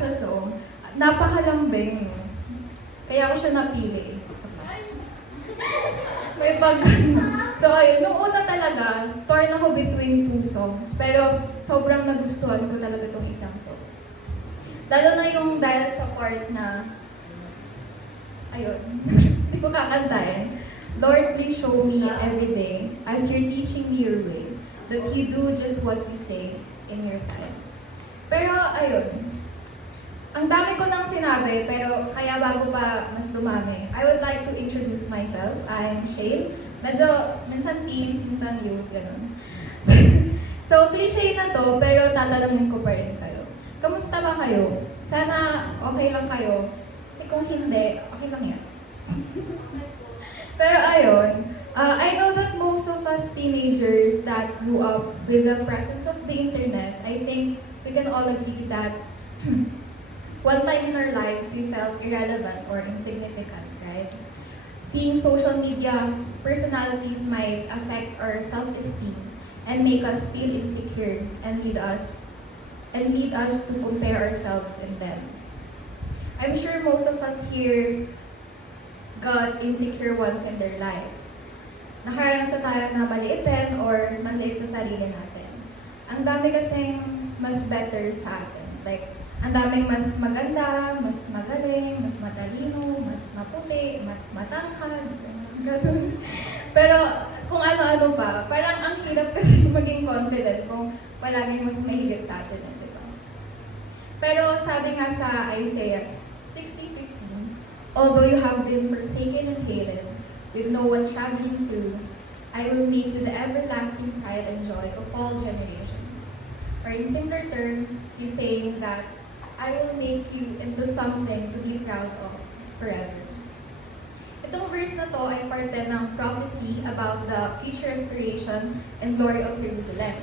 sa song, napakalambing, no? Kaya ako siya napili. May pag... So, ayun, nung una talaga, torn ako between two songs. Pero, sobrang nagustuhan ko talaga itong isang to. Lalo na yung dahil sa part na... Ayun, hindi ko kakantahin. Lord, please show me every day, as you're teaching me your way, that you do just what you say in your time. Pero, ayun, ang dami ko nang sinabi, pero kaya bago pa mas dumami, I would like to introduce myself. I'm Shane. Medyo, minsan teens, minsan youth, gano'n. So, cliche na to, pero tatanungin ko pa rin kayo. Kamusta ba kayo? Sana okay lang kayo. Kasi kung hindi, okay lang yan. Pero ayun, I know that most of us teenagers that grew up with the presence of the internet, I think we can all agree that one time in our lives, we felt irrelevant or insignificant, right? Seeing social media personalities might affect our self-esteem and make us feel insecure and lead us to compare ourselves in them. I'm sure most of us here got insecure once in their life. Nakaranas na tayo na maliitin or manliit sa sarili natin. Ang dami kasing mas better sa atin. Like, ang daming mas maganda, mas magaling, mas matalino, mas maputi, mas matangkad, ganun. Pero kung ano-ano pa, parang ang hirap kasi maging confident kung palaging mas mahigit sa atin, di ba? Pero sabi nga sa Isaiah 60:15, although you have been forsaken and hated, with no one traveling through, I will make you the everlasting pride and joy of all generations. Or in simpler terms, he's saying that I will make you into something to be proud of forever. Itong verse na to ay parte ng prophecy about the future restoration and glory of Jerusalem.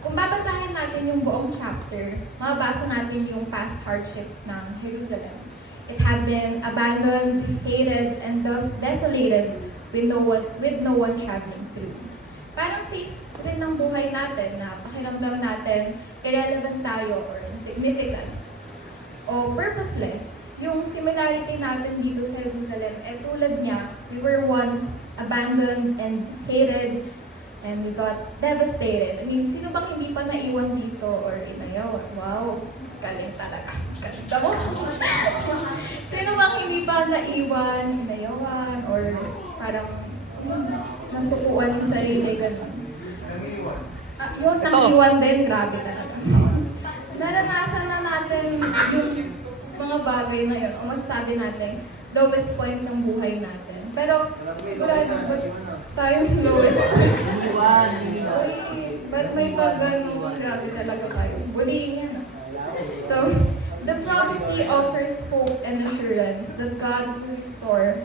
Kung babasahin natin yung buong chapter, mababasa natin yung past hardships ng Jerusalem. It had been abandoned, hated, and thus desolated with no one traveling through. Parang face rin ng buhay natin na pakiramdam natin irrelevant tayo or insignificant o purposeless. Yung similarity natin dito sa Jerusalem, tulad niya, we were once abandoned and hated and we got devastated. I mean, sino bang hindi pa naiwan dito or inayawan? Wow, galing talaga. Ganda mo. Sino bang hindi pa naiwan, inayawan, or parang nasukuan ng sarili, gano'n? Yun, naiwan din, grabe talaga. Naranasan na natin yung mga bagay na yun, o masasabi natin, lowest point ng buhay natin. Pero sigurado ba tayo yung lowest point? Ba't may pag-ano, grabe talaga kayo. Bullying yan. So, the prophecy offers hope and assurance that God will restore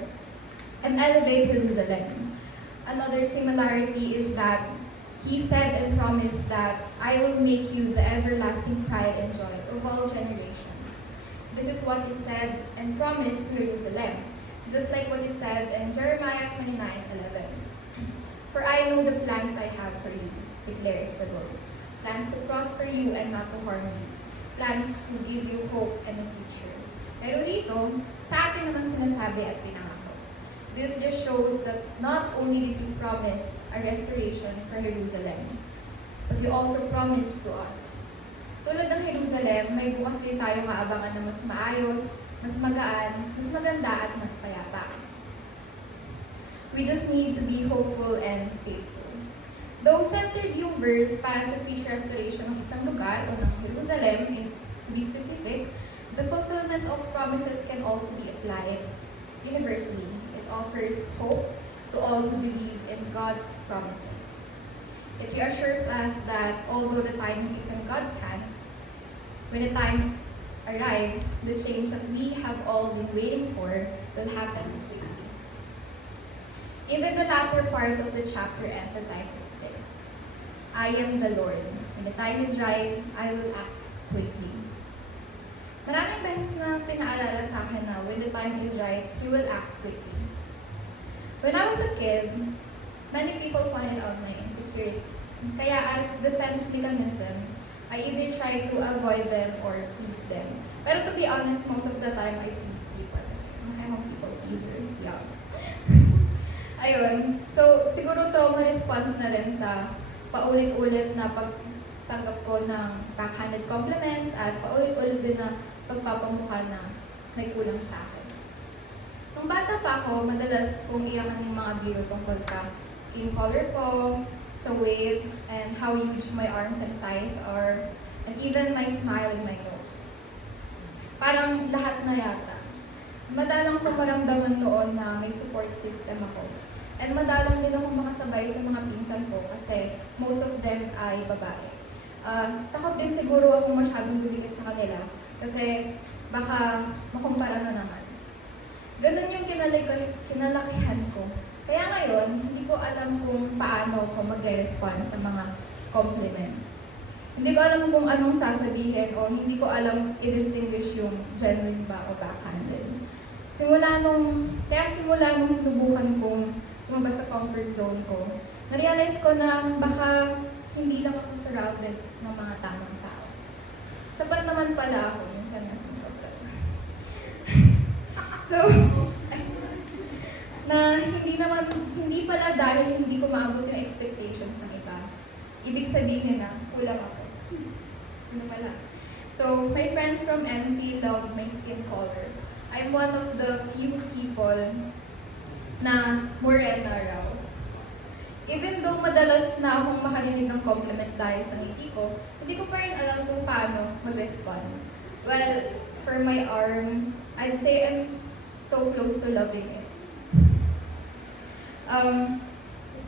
and elevate Jerusalem. Another similarity is that He said and promised that I will make you the everlasting pride and joy of all generations. This is what He said and promised to Jerusalem, just like what He said in Jeremiah 29:11. For I know the plans I have for you, declares the Lord. Plans to prosper you and not to harm you. Plans to give you hope and a future. Pero rito, sa atin naman sinasabi at pinangako. This just shows that not only did He promise a restoration for Jerusalem, but He also promised to us. Tulad ng Jerusalem, may bukas din tayo maabangan na mas maayos, mas magaan, mas maganda at mas payapa. We just need to be hopeful and faithful. Though centered yung verse para sa future restoration ng isang lugar o ng Jerusalem, to be specific, the fulfillment of promises can also be applied universally. It offers hope to all who believe in God's promises. It reassures us that although the time is in God's hands, when the time arrives, the change that we have all been waiting for will happen quickly. Even the latter part of the chapter emphasizes this. I am the Lord. When the time is right, I will act quickly. Maraming beses na pinaalala sa akin na when the time is right, He will act quickly. When I was a kid, many people pointed out my insecurities. Kaya as defense mechanism, I either try to avoid them or please them. Pero to be honest, most of the time I please people kasi I'm a people pleaser. Yeah. Ayun. So, siguro trauma response na rin sa paulit-ulit na pagtanggap ko ng backhanded compliments at paulit-ulit din na pagpapamukha na may kulang sa akin. Nung bata pa ako, madalas kong iyakan yung mga biro tungkol sa skin color ko, sa weight, and how huge my arms and thighs are, and even my smile and my nose. Parang lahat na yata. Madalang ko maramdaman noon na may support system ako. And madalang din akong makasabay sa mga pinsan ko kasi most of them ay babae. Takot din siguro akong masyadong dumikit sa kanila kasi baka makumpara na naman. Ganun yung kinalakihan ko. Kaya ngayon, hindi ko alam kung paano ako magre-respond sa mga compliments. Hindi ko alam kung anong sasabihin o hindi ko alam i-distinguish yung genuine ba o backhanded. Simula nung sinubukan kong lumabas sa comfort zone ko, na-realize ko na baka hindi lang ako surrounded ng mga tamang tao. Sapat naman pala ako, minsan nga sinasabat. So, na hindi pala dahil hindi ko maabot yung expectations ng iba. Ibig sabihin na kulang ako. Ano pala? So, my friends from MC love my skin color. I'm one of the few people na morena raw. Even though madalas na akong makarinig ng compliment dahil sa ngiti ko, hindi ko pa rin alam kung paano mag-respond. Well, for my arms, I'd say I'm so close to loving it.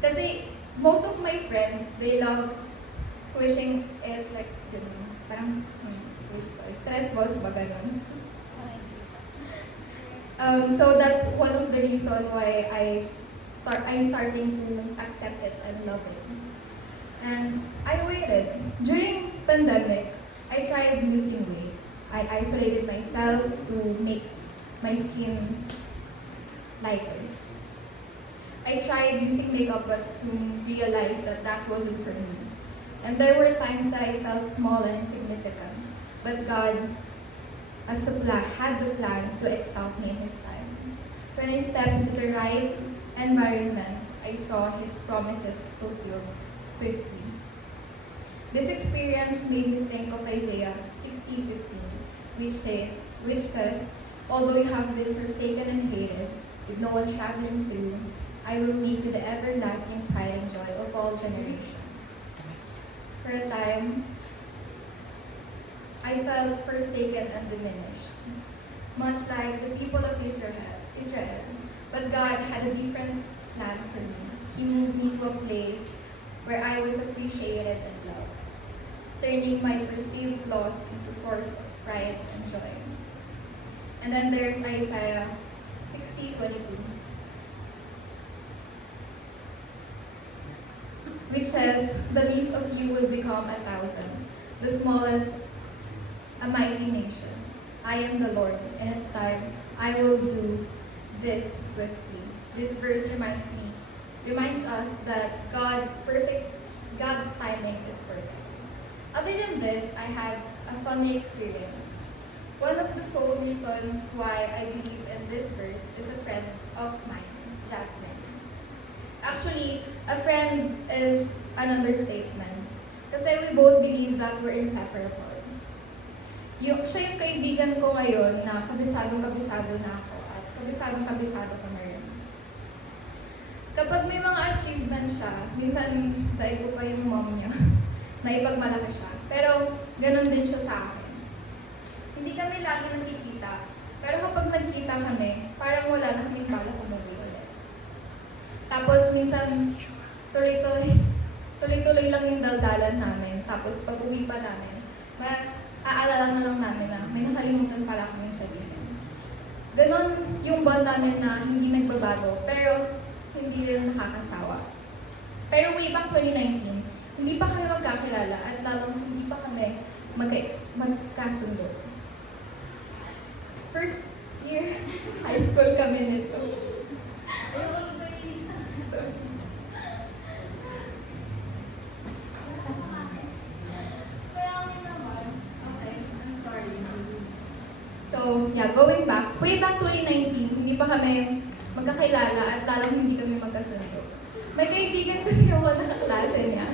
Kasi most of my friends, they love squishing it like, parang squish toys. Stress balls ba ganun? So that's one of the reasons why I'm starting to accept it and love it. And I waited. During pandemic, I tried losing weight. I isolated myself to make my skin lighter. I tried using makeup but soon realized that that wasn't for me. And there were times that I felt small and insignificant. But God had the plan to exalt me in His time. When I stepped into the right environment, I saw His promises fulfilled swiftly. This experience made me think of Isaiah 60:15, which says, "Although you have been forsaken and hated, with no one traveling through, I will meet with the everlasting pride and joy of all generations." For a time, I felt forsaken and diminished, much like the people of Israel. But God had a different plan for me. He moved me to a place where I was appreciated and loved, turning my perceived loss into source of pride and joy. And then there's Isaiah 60:22. Which says, "The least of you will become 1,000, the smallest a mighty nation. I am the Lord, and it's time I will do this swiftly." This verse reminds us that God's timing is perfect. Other than this, I had a funny experience. One of the sole reasons why I believe in this verse is a friend of mine, Jasmine. Actually, a friend is an understatement. Kasi we both believe that we're inseparable. Siya yung kaibigan ko ngayon na kabisado na ako at kabisado ko na rin. Kapag may mga achievements siya, minsan daig ko pa yung mom niya na ipagmalaki siya. Pero ganun din siya sa akin. Hindi kami lagi nagkikita, pero kapag nagkita kami, parang wala na kaming balak umuwi ulit. Tapos minsan, tuloy-tuloy lang yung daldalan namin. Tapos pag uwi pa namin, aalala na lang namin na may nakalimutan pala kaming sabihin. Ganon yung bond namin na hindi nagbabago, pero hindi rin nakakasawa. Pero way back 2019, hindi pa kami magkakilala at lalong hindi pa kami magkasundo. First year high school kami nito. So, yeah, going back, way back 2019, hindi pa kami magkakilala at lalong hindi kami magkasundo. May kaibigan kasi ako na kaklase niya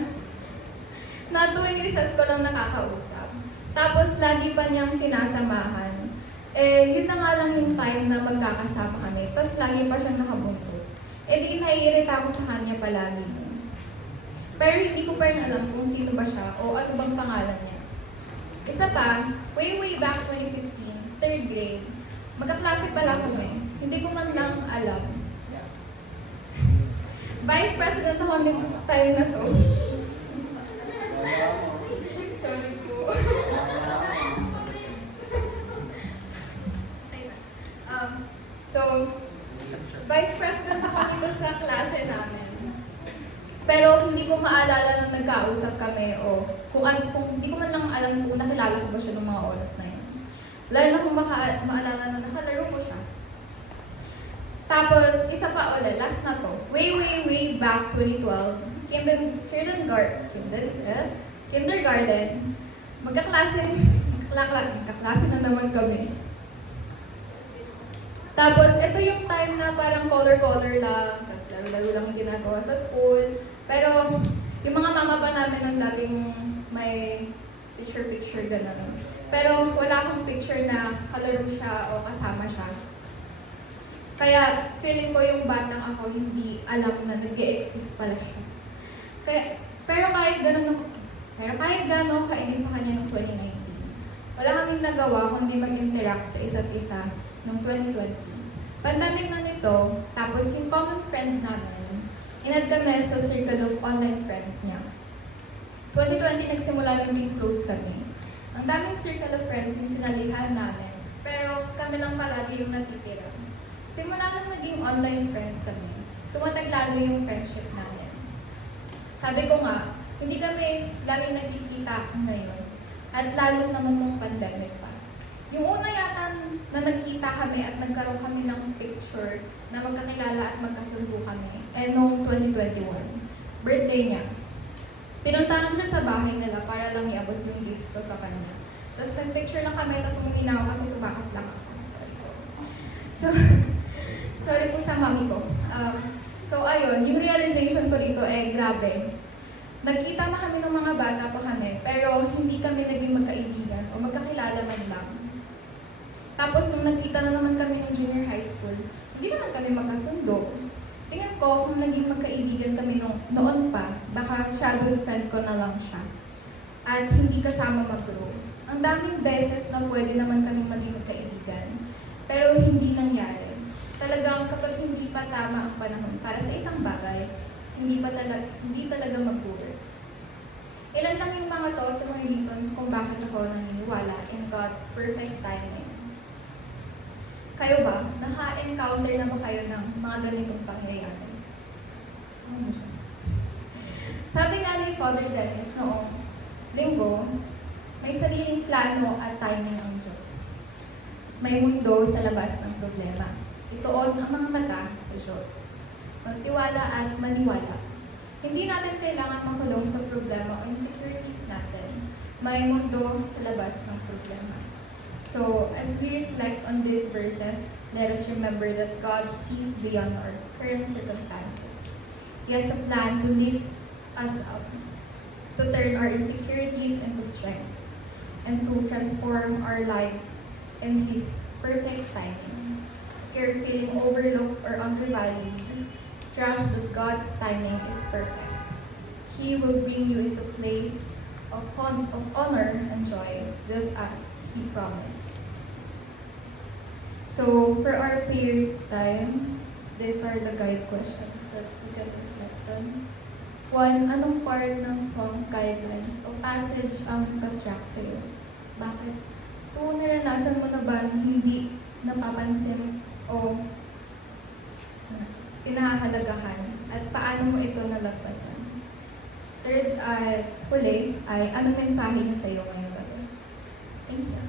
na tuwing recess ko lang nakakausap. Tapos, lagi pa niyang sinasamahan. Yun na nga lang yung time na magkakasama kami. Tapos, lagi pa siyang nakabungkot. Di, naiirita ako sa kanya palagi. Pero hindi ko pa rin alam kung sino ba siya o ano bang pangalan niya. Isa pa, way back 2015, third grade, magkaklase pala kami. Hindi ko man lang alam. Vice President ako ng time na to. Sorry po. So, Vice President ako nito sa klase namin. Pero hindi ko maalala nung nagkausap kami o kung hindi ko man lang alam kung nakilala ko ba siya ng mga oras na yun. Lalo na kung maalala na nakalaro ko siya. Tapos, isa pa ulit, last na to. Way back 2012, kindergarten, magkaklase na naman kami. Tapos, ito yung time na parang color-color lang, tapos laro-laro lang yung ginagawa sa school. Pero, yung mga mama pa namin ang laging may picture-picture gano'n. Pero, wala akong picture na kalaro siya o kasama siya. Kaya, feeling ko yung batang ako hindi alam na nag-e-exist pala siya. Pero kahit gano'n kainis sa kanya noong 2019, wala kaming nagawa kundi mag-interact sa isa't isa noong 2020. Pandemic na nito, tapos yung common friend namin, inad kami sa circle of online friends niya. 2020 nagsimula maging close kami. Ang daming circle of friends yung sinalihan namin, pero kami lang palagi yung natitira. Simula nang naging online friends kami, tumatag lalo yung friendship namin. Sabi ko nga, hindi kami laging nagkikita ngayon, at lalo naman nung pandemic pa. Yung una yata na nagkita kami at nagkaroon kami ng picture na magkakilala at magkasundo kami, noong 2021, birthday niya. Pinuntahan ko sa bahay nila para lang iabot yung gift ko sa kanya. Tapos nag-picture lang kami, tapos umuwi na ako kasi tumakas lang ako. Sorry po. Sorry po sa mami ko. So ayun, yung realization ko dito grabe. Nagkita na kami ng mga bata pa kami, pero hindi kami naging magkaibigan o magkakilala man lang. Tapos nung nagkita na naman kami ng junior high school, hindi naman kami magkasundo. Tingnan ko kung naging magkaibigan kami noon pa, baka childhood friend ko na lang siya. At hindi kasama mag-grow. Ang daming beses na pwede naman kami maging magkaibigan, pero hindi nangyari. Talagang kapag hindi pa tama ang panahon para sa isang bagay, hindi talaga mag-work. Ilan lang yung mga to sa mga reasons kung bakit ako naniniwala in God's perfect timing. Kayo ba? Naka-encounter na ba kayo ng mga ganitong pangyayari? Ano siya? Sabi nga ni Father Dennis noong linggo, may sariling plano at timing ang Diyos. May mundo sa labas ng problema. Ituon ang mga mata sa Diyos. Magtiwala at maniwala. Hindi natin kailangan makulong sa problema o insecurities natin. May mundo sa labas ng problema. So, as we reflect on these verses, let us remember that God sees beyond our current circumstances. He has a plan to lift us up, to turn our insecurities into strengths, and to transform our lives in His perfect timing. If you're feeling overlooked or undervalued, trust that God's timing is perfect. He will bring you into a place of honor and joy, just as He promised. So, for our prayer time, these are the guide questions that we can reflect on. 1, anong part ng song guidelines o passage ang nakastruck sa'yo? Bakit? 2, naranasan mo na ba na hindi napapansin o pinahahalagahan? At paano mo ito nalagpasan? 3, huli, ay anong mensahe niya sa'yo ngayong gabi? Thank you.